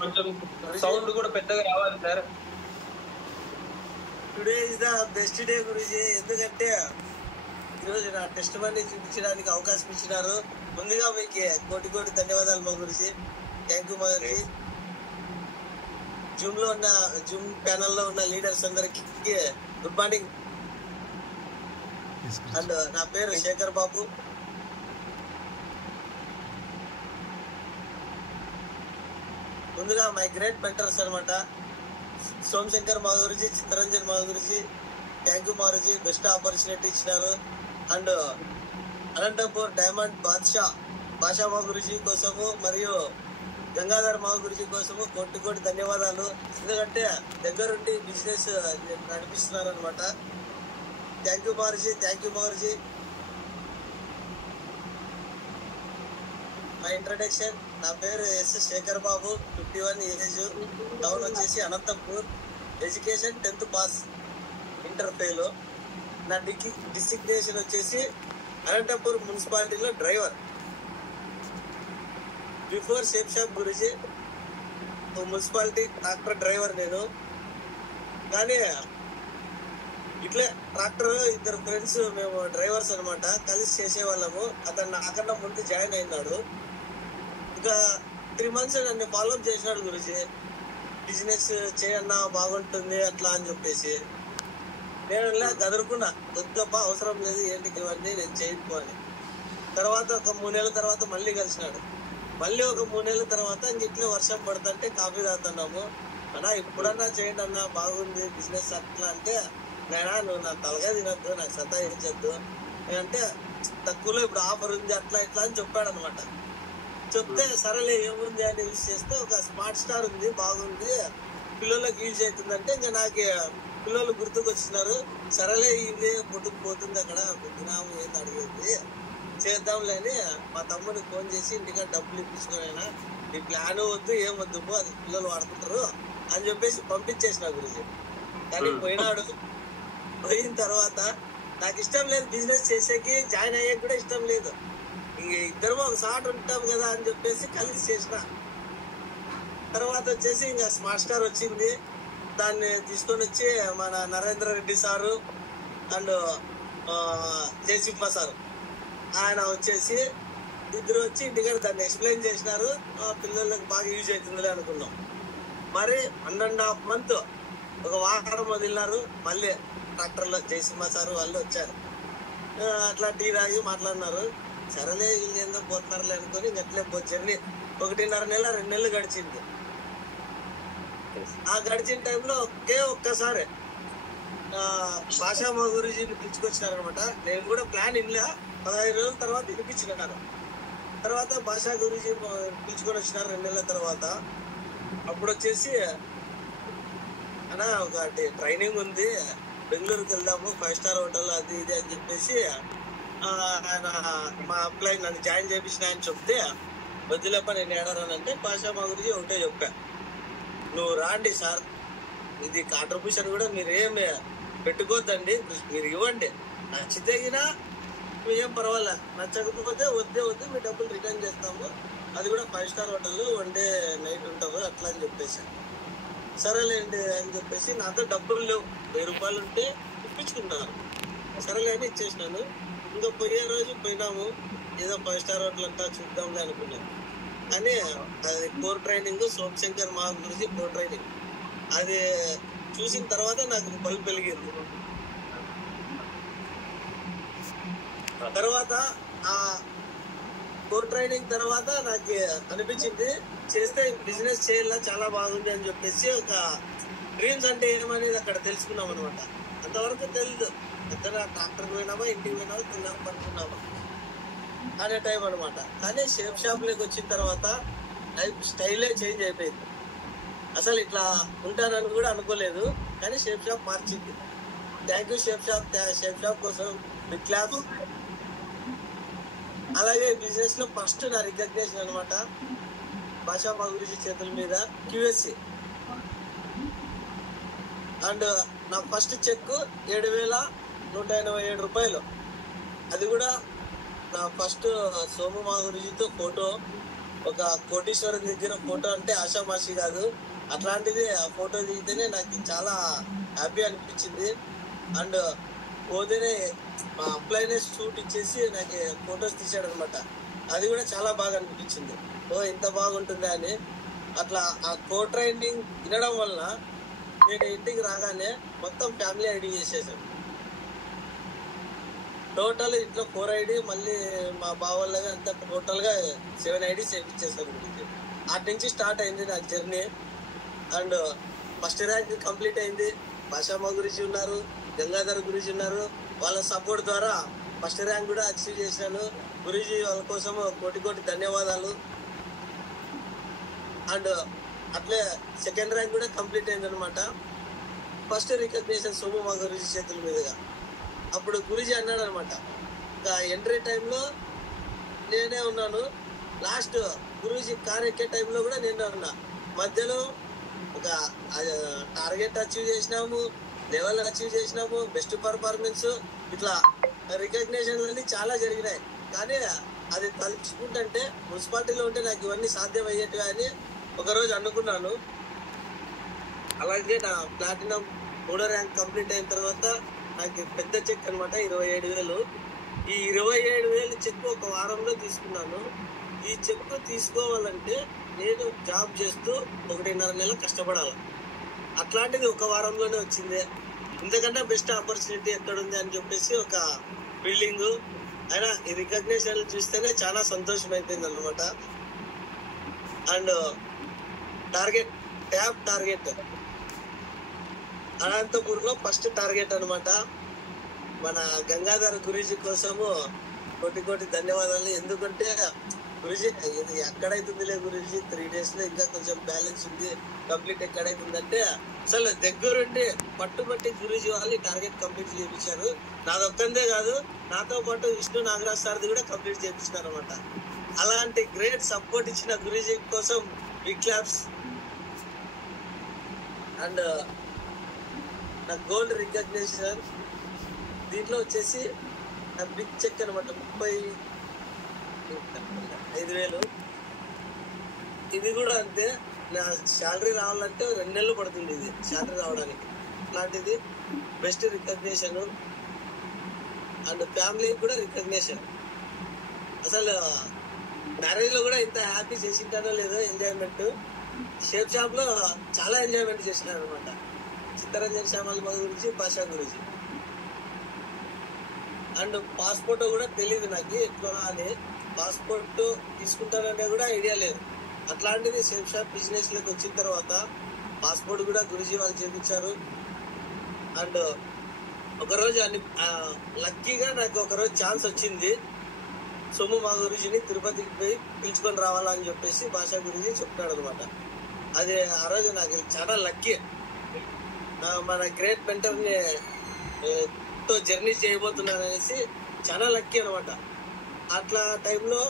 కొంచెం సౌండ్ కూడా పెద్దగా రావాలి sir. Today is the best day Guruji. ఎందుకంటే ఈరోజు నా టెస్ట్ మనీ చూపించడానికి అవకాశం ఇచ్చినారు. ముందుగా మీకు కోటి కోటి ధన్యవాదాలు మా గురుజీ. థ్యాంక్ యూ మా గురుజీ. జూమ్ ప్యానల్ లో ఉన్న లీడర్స్ అందరికి గుడ్ మార్నింగ్. అండ్ నా పేరు శేఖర్ బాబు. ముందుగా మై గ్రేట్ మెంటర్స్ అనమాట, సోమశంకర్ మా గురుజీ, చిత్తరంజన్ మా గురుజీ. థ్యాంక్ యూ మా గురుజీ, బెస్ట్ ఆపర్చునిటీ ఇచ్చినారు. అండ్ అనంతపూర్ డైమండ్ బాషా మా గురుజీ కోసము మరియు గంగాధర్ మా గురుజీ కోసము కోటి కోటి ధన్యవాదాలు. ఎందుకంటే దగ్గరుండి బిజినెస్ నడిపిస్తున్నారు అనమాట. Thank you Maharji, thank you Maharji. My introduction, నా పేరు S Shekhar Babu, 51 age, town వచ్చేసి Anantapur, education 10th pass, inter fail. నా డిసిగ్నేషన్ వచ్చేసి అనంతపూర్ మున్సిపాలిటీలో డ్రైవర్. బిఫోర్ షేప్ షాప్ గురించి మున్సిపాలిటీ ట్రాక్టర్ డ్రైవర్ నేను. కానీ ఇట్లే ట్రాక్టర్ ఇద్దరు ఫ్రెండ్స్ మేము డ్రైవర్స్ అనమాట, కలిసి చేసేవాళ్ళము. అతను నాకన్నా ముందు జాయిన్ అయినాడు. ఇంకా 3 months నన్ను ఫాలో అప్ చేసినాడు గురించి, బిజినెస్ చేయన్నా బాగుంటుంది అట్లా అని చెప్పేసి. నేను ఇలా గదురుకున్నా, వద్దబ్బా అవసరం లేదు ఏంటికి ఇవన్నీ, నేను చేయకపోని. తర్వాత ఒక 3 నెలల తర్వాత మళ్ళీ కలిసినాడు. మళ్ళీ ఒక 3 నెలల తర్వాత ఇంక ఇట్లే వర్షం పడుతుంటే కాఫీ తాగుతున్నాము. అన్నా ఇప్పుడన్నా చేయండి అన్నా, బాగుంది బిజినెస్ అట్లా అంటే, నేనా నువ్వు నా తలగా తినద్దు, నాకు సతాయించద్దు అంటే, తక్కువలో ఇప్పుడు ఆఫర్ ఉంది అట్లా ఇట్లా అని చెప్పాడు అనమాట. చెప్తే సరేలే ఏముంది అని యూజ్ చేస్తే ఒక స్మార్ట్ స్టార్ ఉంది బాగుంది, పిల్లలకు యూజ్ అవుతుందంటే ఇంకా నాకు పిల్లలు గుర్తుకు వచ్చినారు. సరేలే ఇది పుట్టుకుపోతుంది అక్కడ పొద్దునాము ఏంది అడిగేది, చేద్దాంలే అని మా తమ్ముడికి ఫోన్ చేసి ఇంటికా డబ్బులు ఇప్పించుకోనైనా, ఈ ప్లాన్ వద్దు ఏం వద్దు అది పిల్లలు వాడుకుంటారు అని చెప్పేసి పంపించేసిన గురించి. కానీ పోయినాడు. పోయిన తర్వాత నాకు ఇష్టం లేదు బిజినెస్ చేసేకి, జాయిన్ అయ్యేకి కూడా ఇష్టం లేదు. ఇంక ఇద్దరు ఒకసారి ఉంటాం కదా అని చెప్పేసి కలిసి చేసిన. తర్వాత వచ్చేసి ఇంకా స్మార్ట్ స్టార్ వచ్చింది, దాన్ని తీసుకొని వచ్చి మన Narendra Reddy sir and Jayasimha sir ఆయన వచ్చేసి ఇద్దరు వచ్చి ఇంటికాడ దాన్ని ఎక్స్ప్లెయిన్ చేసినారు. పిల్లలకు బాగా యూజ్ అవుతుందిలే అనుకున్నాం. మరి 1.5 months ఒక వారం వదిలినారు. మళ్ళీ ట్రాక్టర్లో జయసింహ సారు వాళ్ళు వచ్చారు. అట్లా టీ తాగి మాట్లాడినారు. సరేలే వీళ్ళు ఏందో పోతున్నారులే అనుకొని ఇంకట్లే జర్నీ 1.5 నెల 2 నెలలు గడిచింది. ఆ గడిచిన టైంలో ఒక్కసారి భాషా మా గురుజీని పిలుచుకొచ్చినారు అనమాట. నేను కూడా ప్లాన్ ఇన్లే, 15 రోజుల తర్వాత వినిపించినారు. తర్వాత భాషా గురుజీ పిలుచుకొని వచ్చినారు 2 నెలల తర్వాత. అప్పుడు వచ్చేసి అన్నా ఒకటి ట్రైనింగ్ ఉంది, బెంగళూరుకి వెళ్దాము, 5 star హోటల్ అది ఇది అని చెప్పేసి ఆయన మా అప్లై నన్ను జాయిన్ చేయించిన ఆయన చెప్తే, వద్దులేప నేను ఏడారానంటే భాషా మా గురించి ఒకటే చెప్పా, నువ్వు రాండి సార్, ఇది కాంట్రిబ్యూషన్ కూడా మీరు ఏం పెట్టుకోవద్దండి, మీరు ఇవ్వండి, నచ్చితేగినా ఏం పర్వాలే, నచ్చకపోతే వద్దు మీ డబ్బులు రిటర్న్ చేస్తాము, అది కూడా 5 star హోటల్ 1 day నైట్ ఉంటుంది అట్లా అని చెప్పేసి. సరేలేండి అని చెప్పేసి నాతో డబ్బులు లేవు, 1000 రూపాయలు ఉంటే ఇప్పించుకున్నారు. సరేలే అని ఇచ్చేసినాను. ఇంకా పోయే రోజు పోయినాము, ఏదో 5 star హోటల్ అంతా చూద్దాంలే అనుకున్నాను. కానీ అది కోర్ ట్రైనింగ్, సోమశంకర్ మా గురించి కోర్ ట్రైనింగ్, అది చూసిన తర్వాత నాకు బల్బు వెలిగింది. తర్వాత ఆ కోర్ ట్రైనింగ్ తర్వాత నాకు అనిపించింది చేస్తే బిజినెస్ చేయాల చాలా బాగుంది అని చెప్పేసి ఒక డ్రీమ్స్ అంటే ఏమనేది అక్కడ తెలుసుకున్నాం అనమాట. అంతవరకు తెలియదు, పెద్దగా ట్రాక్టర్కి పోయినామా, ఇంటికి పోయినామా, తిన్నామా, పడుకున్నామా అనే టైం అనమాట. కానీ షేప్ షాప్లోకి వచ్చిన తర్వాత లైఫ్ స్టైలే చేంజ్ అయిపోయింది. అసలు ఇట్లా ఉంటానని కూడా అనుకోలేదు, కానీ షేప్ షాప్ మార్చింది. థ్యాంక్ యూ షేప్ షాప్ కోసం బిగ్ క్లాప్. అలాగే బిజినెస్ లో ఫస్ట్ నా రికగ్నేషన్ అనమాట భాషా మా గురించి చేతుల మీద QSC. అండ్ నా ఫస్ట్ చెక్ 7,187 రూపాయలు. అది కూడా నా ఫస్ట్ సోము మా గురుజీతో ఫోటో ఒక కోటీశ్వరం దగ్గర ఫోటో అంటే ఆషామాషి కాదు. అట్లాంటిది ఆ ఫోటో దిగితేనే నాకు చాలా హ్యాపీ అనిపించింది. అండ్ పోతేనే మా అప్లైనే షూట్ ఇచ్చేసి నాకు ఫొటోస్ తీసాడు అనమాట. అది కూడా చాలా బాగా అనిపించింది. ఓ ఇంత బాగుంటుందా అని. అట్లా ఆ కో ట్రైనింగ్ వినడం వలన నేను ఇంటికి రాగానే మొత్తం ఫ్యామిలీ ఐడి చేసేసాను. టోటల్ ఇంట్లో 4 ఐడి, మళ్ళీ మా బావోళ్ళగా అంతా టోటల్గా 7 ఐడీస్ చేయించేసాను గురించి. అటు నుంచి స్టార్ట్ అయింది నాకు journey. And first rank complete అయింది. భాషామ్మ గురించి ఉన్నారు, గంగాధర్ గురించి ఉన్నారు. వాళ్ళ సపోర్ట్ ద్వారా ఫస్ట్ ర్యాంక్ కూడా అచీవ్ చేశాను. గురూజీ వాళ్ళ కోసం కోటి ధన్యవాదాలు. అండ్ అట్లే సెకండ్ ర్యాంక్ కూడా కంప్లీట్ అయింది అనమాట. ఫస్ట్ రికగ్నేషన్ సోము మా గురూజీ చేతుల మీదుగా. అప్పుడు గురూజీ అన్నాడు అనమాట, ఇంకా ఎంట్రీ టైంలో నేనే ఉన్నాను, లాస్ట్ గురూజీ కార్ ఎక్కే టైంలో కూడా నేనే ఉన్నా. మధ్యలో ఒక టార్గెట్ అచీవ్ చేసినాము, లెవెల్ అచీవ్ చేసినాము, బెస్ట్ పర్ఫార్మెన్స్, ఇట్లా రికగ్నేషన్లు అన్ని చాలా జరిగినాయి. కానీ అది తలుచుకుంటే మున్సిపాలిటీలో ఉంటే నాకు ఇవన్నీ సాధ్యం అయ్యేటివి అని ఒకరోజు అనుకున్నాను. అలాగే నా ప్లాటినం 3వ ర్యాంక్ కంప్లీట్ అయిన తర్వాత నాకు పెద్ద చెక్ అనమాట 27,000. ఈ 27,000 చెక్ ఒక వారంలో తీసుకున్నాను. ఈ చెక్ తీసుకోవాలంటే నేను జాబ్ చేస్తూ 1.5 నెలలు కష్టపడాలి. అట్లాంటిది ఒక వారంలోనే వచ్చింది. ఇంతకంటే బెస్ట్ ఆపర్చునిటీ ఎక్కడుంది అని చెప్పేసి ఒక ఫీలింగ్. అయినా ఈ రికగ్నేషన్ చూస్తేనే చాలా సంతోషం అయిపోయింది అనమాట. అండ్ టార్గెట్ అనంతపూర్లో ఫస్ట్ టార్గెట్ అనమాట. మన గంగాధర్ గురూజీ కోసము కోటి ధన్యవాదాలు. ఎందుకంటే గురూజీ ఇది ఎక్కడైతుందిలే గురూజీ, 3 days లో ఇంకా కొంచెం బ్యాలెన్స్ ఉంది, కంప్లీట్ ఎక్కడైతుందంటే అసలు దగ్గరుండి పట్టుబట్టి గురూజీ వాళ్ళు టార్గెట్ కంప్లీట్ చేయించారు. నాదొక్కందే కాదు, నాతో పాటు విష్ణు నాగరాజ్ సార్ది కూడా కంప్లీట్ చేయించినారు అనమాట. అలాంటి గ్రేట్ సపోర్ట్ ఇచ్చిన గురూజీ కోసం బిగ్ క్లాప్స్. అండ్ నా గోల్డ్ రికగ్నేషన్ దీంట్లో వచ్చేసి నా బిగ్ చెక్ అనమాట, 35,000. ఇది కూడా అంతే. నా శాలరీ రావాలంటే 2 నెలలు పడుతుంది ఇది శాలరీ రావడానికి. అలాంటిది బెస్ట్ రికగ్నేషన్. అండ్ ఫ్యామిలీకి కూడా రికగ్నేషన్. అసలు మ్యారేజ్ లో కూడా ఇంత హ్యాపీ చేసింటానో లేదో ఎంజాయ్మెంట్. షేప్ షాప్ లో చాలా ఎంజాయ్మెంట్ చేసినారు అనమాట. చిత్తరంజన్ శ్యామల గురించి, భాషా గురించి. అండ్ పాస్పోర్ట్ కూడా తెలియదు నాకు ఎట్లా అని. పాస్పోర్ట్ తీసుకుంటానంటే కూడా ఐడియా లేదు. అట్లాంటిది షేప్ షాప్ బిజినెస్ లోకి వచ్చిన తర్వాత పాస్పోర్ట్ కూడా గురూజీ వాళ్ళు చేయించారు. అండ్ ఒకరోజు లక్కీగా నాకు ఒకరోజు ఛాన్స్ వచ్చింది. సోము మా గురూజీని తిరుపతికి పోయి పిలుచుకొని రావాలా అని చెప్పేసి భాషా గురూజీ చెప్తాడు అనమాట. అది ఆ రోజు నాకు చాలా లక్కీ. మన గ్రేట్ మెంటర్ని తో జర్నీ చేయబోతున్నాను అనేసి చాలా లక్కీ అనమాట. అట్లా టైంలో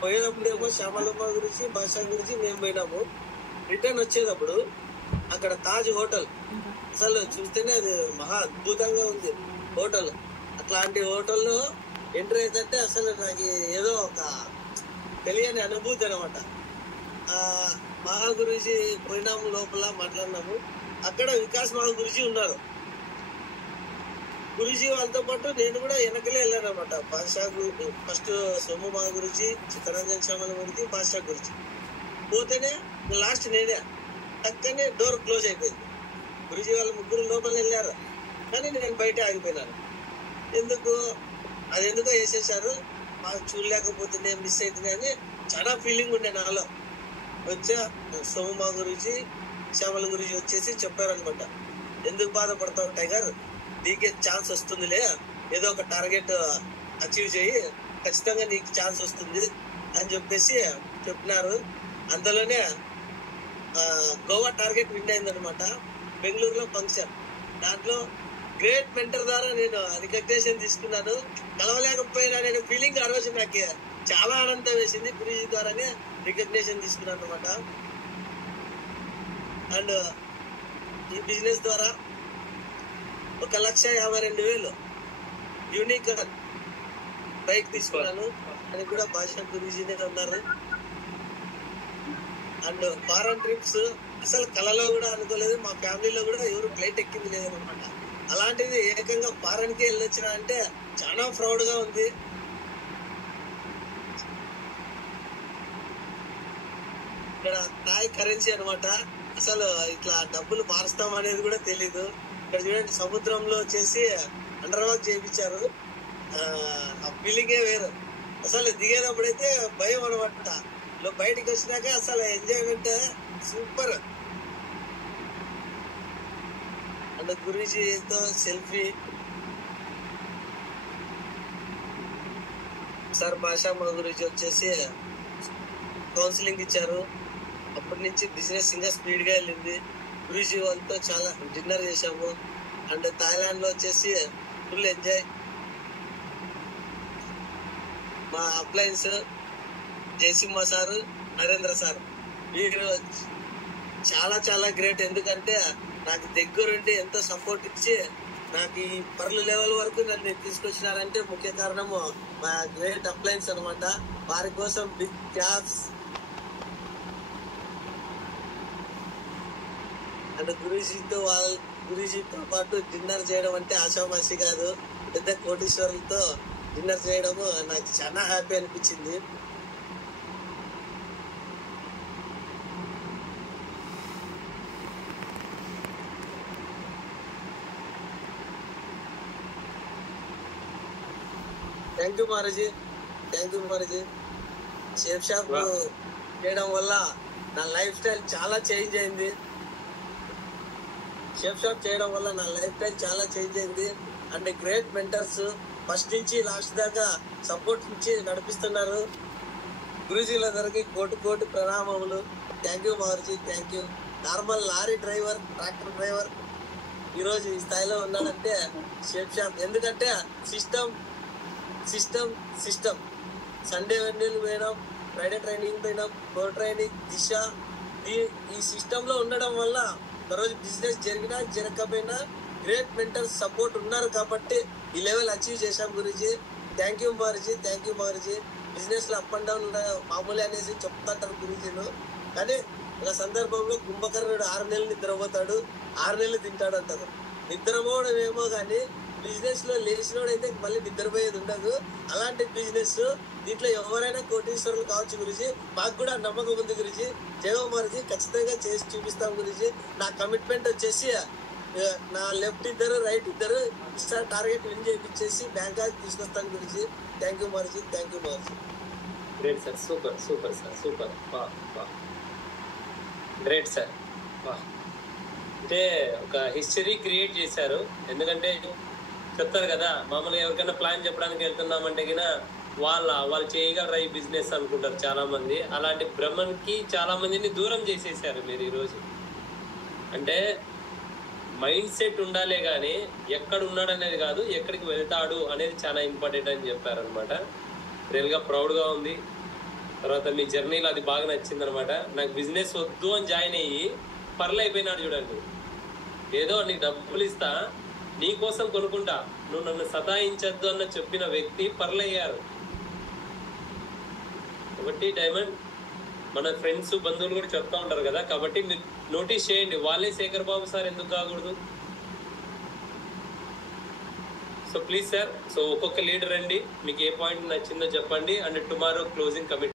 పోయేటప్పుడేమో శ్యామలమ్మ గురించి, భాషా గురించి మేము పోయినాము. రిటర్న్ వచ్చేటప్పుడు అక్కడ తాజ్ హోటల్ అసలు చూస్తేనే అది మహా అద్భుతంగా ఉంది హోటల్. అట్లాంటి హోటల్లో ఎంట్రీ అయితే అసలు నాకు ఏదో ఒక తెలియని అనుభూతి అనమాట. మహా గురూజీ పోయినాము, లోపల మాట్లాడినాము. అక్కడ వికాస్ మహా గురూజీ ఉన్నారు. గురూజీ వాళ్ళతో పాటు నేను కూడా వెనకలే వెళ్ళాను అనమాట. భాషా ఫస్ట్ సోము మహా గురూజీ, చిత్తరంజన్ శ్యామల గురించి, భాషా గురించి పోతేనే లాస్ట్ నేనే. టక్కనే డోర్ క్లోజ్ అయిపోయింది. గురూజీ వాళ్ళు 3 లోపల వెళ్ళారు, కానీ నేను బయట ఆగిపోయినాను. ఎందుకో వేసేసారు, మాకు చూడలేకపోతుండే, మిస్ అవుతుంది అని చాలా ఫీలింగ్ ఉండే నాలో. వచ్చా సోము మహా గురూజీ, శ్యామల గురించి వచ్చేసి చెప్పారనమాట, ఎందుకు బాధపడతావు టైగర్, నీకే ఛాన్స్ వస్తుందిలే, ఏదో ఒక టార్గెట్ అచీవ్ చేయి, ఖచ్చితంగా నీకు ఛాన్స్ వస్తుంది అని చెప్పేసి చెప్పినారు. అందులోనే గోవా టార్గెట్ విన్ అయిందనమాట. బెంగళూరులో ఫంక్షన్, దాంట్లో గ్రేట్ మెంటర్ ద్వారా నేను రికగ్నేషన్ తీసుకున్నాను. కలవలేకపోయినా నేను ఫీలింగ్ ఆ రోజు నాకు చాలా ఆనందం వేసింది. గురూజీ ద్వారానే రికగ్నేషన్ తీసుకున్నాను అనమాట. అండ్ ఈ బిజినెస్ ద్వారా 1,52,000 యూనికార్న్ బైక్ తీసుకున్నాను. అని కూడా భాషా గురూజీనే ఉన్నారు. అండ్ ఫారెన్ ట్రిప్స్ అసలు కలలో కూడా అనుకోలేదు. మా ఫ్యామిలీలో కూడా ఎవరు ఫ్లైట్ ఎక్కింది లేదనమాట. అలాంటిది ఏకంగా ఫారెన్ కి వెళ్ళొచ్చిన అంటే చాలా ప్రౌడ్ గా ఉంది. ఇక్కడ థాయ్ కరెన్సీ అనమాట. అసలు ఇట్లా డబ్బులు మారుస్తాం అనేది కూడా తెలీదు. ఇక్కడ చూడండి, సముద్రంలో వచ్చేసి అండర్ వాక్ చేయించారు. ఆ ఫీలింగే వేరు. అసలు దిగేటప్పుడైతే భయం అనమాట. బయటికి వచ్చినాక అసలు ఎంజాయ్మెంట్ సూపర్. అండ్ గురూజీతో సెల్ఫీ. సార్ భాషా మా గురూజీ వచ్చేసి కౌన్సిలింగ్ ఇచ్చారు. అప్పటి నుంచి బిజినెస్ ఇంకా స్పీడ్ గా వెళ్ళింది. గురూజీ వాళ్ళతో చాలా డిన్నర్ చేసాము. అండ్ థాయిలాండ్ లో వచ్చేసి ఫుల్ ఎంజాయ్. మా appliance Jayasimha sir, Narendra sir వీరు చాలా చాలా గ్రేట్. ఎందుకంటే నాకు దగ్గరుండి ఎంతో సపోర్ట్ ఇచ్చి నాకు ఈ పర్లు లెవెల్ వరకు నన్ను తీసుకొచ్చినారంటే ముఖ్య కారణము మా గ్రేట్ అప్లయన్స్ అనమాట. వారి కోసం బిగ్ క్యాప్స్. అండ్ గురూజీతో పాటు డిన్నర్ చేయడం అంటే ఆషామాషి కాదు. పెద్ద కోటీశ్వరులతో డిన్నర్ చేయడము నాకు చాలా హ్యాపీ అనిపించింది. Thank you Maharaji, thank you Maharaji. Shape shop చేయడం వల్ల నా లైఫ్ స్టైల్ చాలా చేంజ్ అయింది. షేప్ షాప్ చేయడం వల్ల నా లైఫ్ స్టైల్ చాలా చేంజ్ అయింది. అండ్ గ్రేట్ మెంటర్స్ ఫస్ట్ నుంచి లాస్ట్ దాకా సపోర్ట్ ఇచ్చి నడిపిస్తున్నారు. గురూజీలందరికీ కోటి కోటి ప్రణామములు. Thank you Maharji, thank you. Normal lorry driver, tractor driver ఈరోజు ఈ స్థాయిలో ఉన్నాడంటే షేప్ షాప్. ఎందుకంటే సిస్టమ్ సిస్టమ్ సిస్టమ్ సండే వెన్నెలు పోయినాం, ఫ్రైడే ట్రైనింగ్ పోయినాం, కోర్ ట్రైనింగ్, దిశ. ఈ సిస్టంలో ఉండడం వల్ల ఒకరోజు బిజినెస్ జరిగినా జరగకపోయినా గ్రేట్ మెంటర్స్ సపోర్ట్ ఉన్నారు కాబట్టి ఈ లెవెల్ అచీవ్ చేశాం Guruji. Thank you Maharji, thank you Maharji. Business లో అప్ అండ్ డౌన్ మామూలు అనేసి చెప్తాంటారు గురూజీలు. కానీ ఒక సందర్భంలో కుంభకర్ణుడు 6 నెలలు నిద్రపోతాడు, 6 నెలలు తింటాడు అంటారు. నిద్రపోవడం ఏమో కానీ బిజినెస్ లో లేచినోడైతే మళ్ళీ నిద్రపోయేది ఉండదు. అలాంటి బిజినెస్ దీంట్లో ఎవరైనా కోటీశ్వరులు కావచ్చు గురూజీ. మాకు కూడా నమ్మకం ఉంది గురూజీ. జయ మహర్జీ, ఖచ్చితంగా చేసి చూపిస్తాం గురూజీ. నా కమిట్మెంట్ వచ్చేసి నా లెఫ్ట్ ఇద్దరు, రైట్ ఇద్దరు టార్గెట్ విన్ చేయించేసి బ్యాంకాక్ తీసుకొస్తాను Guruji. Thank you Maharji, thank you Maharji. Great sir, super super sir, super. Great sir. అంటే ఒక హిస్టరీ క్రియేట్ చేశారు. ఎందుకంటే చెప్తారు కదా, మామూలుగా ఎవరికైనా ప్లాన్ చెప్పడానికి వెళ్తున్నామంటే గినా వాళ్ళు చేయగలరా ఈ బిజినెస్ అనుకుంటారు చాలా మంది. అలాంటి భ్రమణకి చాలా మందిని దూరం చేసేసారు మీరు ఈరోజు. అంటే మైండ్ సెట్ ఉండాలే కానీ ఎక్కడ ఉన్నాడు అనేది కాదు, ఎక్కడికి వెళ్తాడు అనేది చాలా ఇంపార్టెంట్ అని చెప్పారనమాట. రియల్గా ప్రౌడ్గా ఉంది. తర్వాత మీ జర్నీలో అది బాగా నచ్చింది అనమాట. నాకు బిజినెస్ వద్దు అని జాయిన్ అయ్యి పర్లు అయిపోయినాడు చూడండి. ఏదో నీకు డబ్బులు ఇస్తా, నీ కోసం కొనుక్కుంటా, నువ్వు నన్ను సతాయించద్దు అన్న చెప్పిన వ్యక్తి పర్లయ్యారు. కాబట్టి డైమండ్ మన ఫ్రెండ్స్ బంధువులు కూడా చెప్తా ఉంటారు కదా, కాబట్టి మీరు నోటీస్ చేయండి, వాళ్ళే శేఖర్ బాబు సార్ ఎందుకు కాకూడదు. సో ప్లీజ్ సార్, సో ఒక్కొక్క లీడర్ రండి, మీకు ఏ పాయింట్ నచ్చిందో చెప్పండి. And tomorrow closing committee